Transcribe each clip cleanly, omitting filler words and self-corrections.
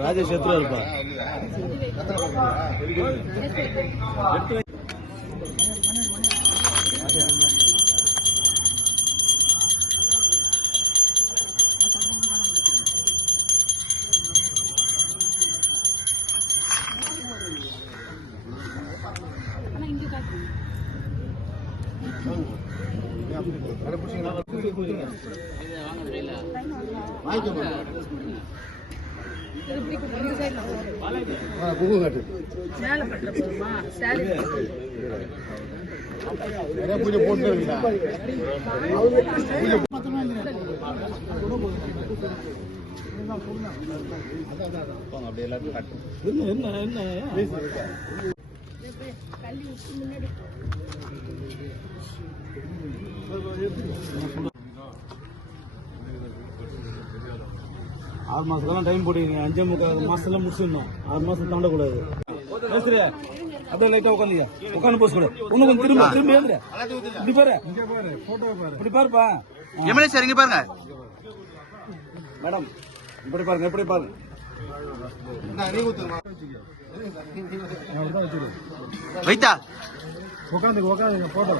ராஜேஷ் எத்தனை இருப்பா பூஜை போட்டு என்ன என்ன ஆறு மாசத்துக்கு டைம் போட்டீங்க 5 மாசத்துல முடிச்சிடணும் 6 மாசம் தாண்டக்கூடாது அப்படியே லைட்டா உட்காந்து உட்காந்து போஸ் கூட ஒண்ணு கொஞ்சம் திரும்ப திரும்ப ஏந்துற இப்படி பாரு இப்படி பாருப்பா எம்எல்ஏ சார் இங்க பாருங்க மேடம் இப்படி பாருங்க எப்படி பாருங்க வைத்தா உட்காந்து உட்காந்து போட்டோ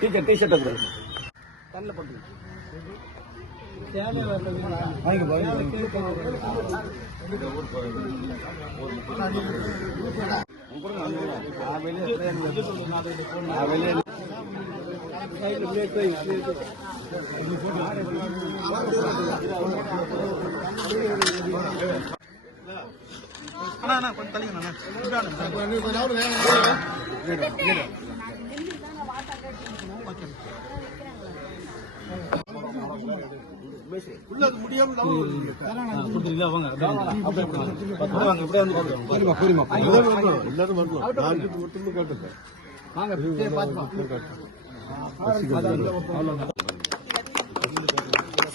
டீஷர்ட்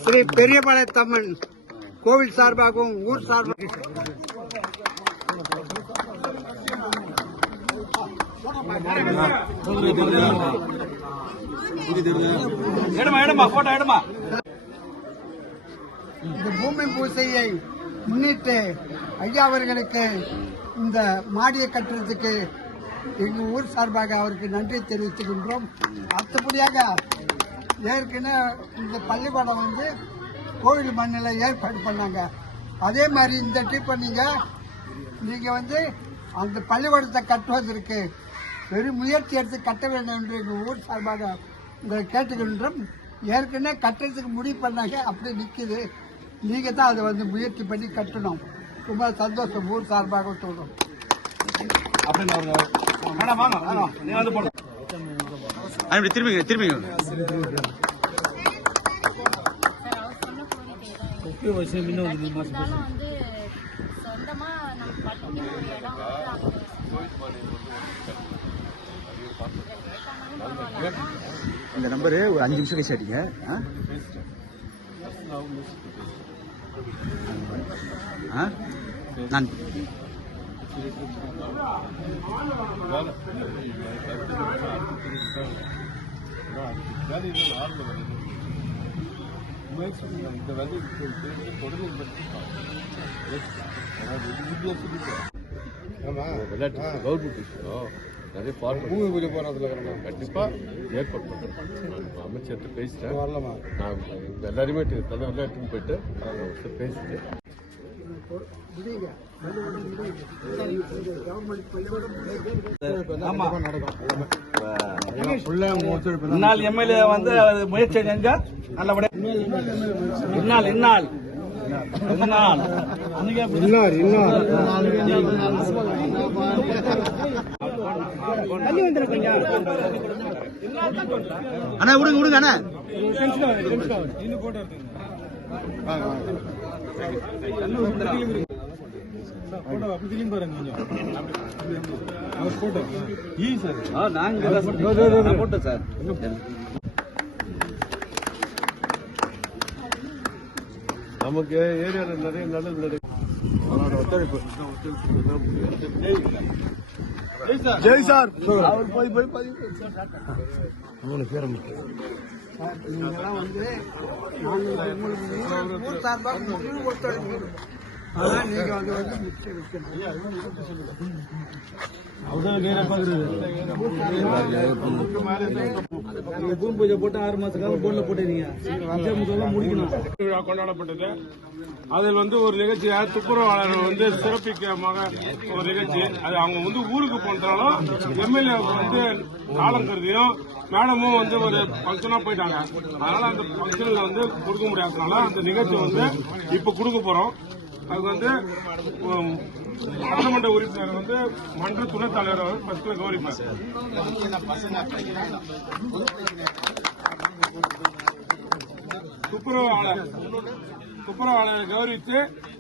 ஸ்ரீ பெரியபாளையத்தம்மன் கோவில் சார்பாகவும் ஊர் சார்பாகவும் இந்த பூமி பூஜையை முன்னிட்டு ஐயா அவர்களுக்கு இந்த மாடியை கட்டுறதுக்கு எங்கள் ஊர் சார்பாக அவருக்கு நன்றி தெரிவித்துக்கின்றோம். அடுத்தபடியாக ஏற்கனவே இந்த பள்ளிக்கூடம் வந்து கோவில் மண்ணில் ஏற்பாடு பண்ணாங்க. அதே மாதிரி இந்த ட்ரிப்பை நீங்கள் வந்து அந்த பள்ளிக்கூடத்தை கட்டுவதற்கு பெரும் முயற்சி எடுத்து கட்ட வேண்டும் என்று எங்கள் ஊர் சார்பாக உங்களை கேட்டுக்கின்றோம். ஏற்கனவே கட்டுறதுக்கு முடிவு பண்ணாங்க, அப்படி நிற்குது. நீங்கள் தான் அதை வந்து முயற்சி பண்ணி கட்டணும். ரொம்ப சந்தோஷம் ஊர் சார்பாக சொல்கிறோம். திரும்பி திரும்பி இந்த நம்பரு ஒரு 5 நிமிஷம் கழிச்சு அடிங்க. நான் இந்த விளையாட்டு கவர்மெண்ட் விஷயம் நிறைய பார்க்க பூமி பூஜை போறதுல கண்டிப்பா ஏற்பாடு பண்றேன். அமைச்சர்கிட்ட பேசிட்டேன். வரலாமா? நான் எல்லாருமே தலைவரெல்லாம் எடுத்துன்னு போயிட்டு பேசிட்டு இந்நாள் எம்எல்ஏ வந்து முயற்சி செஞ்சா நல்லபடியா இந்நாள் அண்ணா விடுங்க அண்ணா. போட்டோம் சார். நமக்கு ஏரியால நிறைய நல்லது நடக்கும். ஜெய் சார். நீங்களாம் வந்து நாங்கள் உங்களுக்கு ஊர் சார்பாக முழு ஒத்துழைப்பு. ஆனால் நீங்கள் வந்து முக்கிய வைக்கணும். பூமி பூஜை போட்டு 6 மாசத்துக்காக போன்ல போட்டுறீங்க. முடிக்கணும். விழா கொண்டாடப்பட்டது. அதில் வந்து ஒரு நிகழ்ச்சியை துப்புரவாளர் வந்து சிறப்பிக்கமாக ஒரு நிகழ்ச்சி. அது அவங்க வந்து ஊருக்கு போனாலும் எம்எல்ஏ வந்து காலம் கருதியும் மேடமும் வந்து ஒரு ஃபங்க்ஷனா போயிட்டாங்க. அதனால அந்த ஃபங்க்ஷன்ல வந்து கொடுக்க முடியாதனால அந்த நிகழ்ச்சி வந்து இப்ப கொடுக்க போறோம். அது வந்து சட்டமன்ற உறுப்பினர் வந்து மன்ற துணைத் தலைவர் ஃபர்ஸ்ட்ல கௌரிப்பார். துப்புரவாளர் கௌரவித்து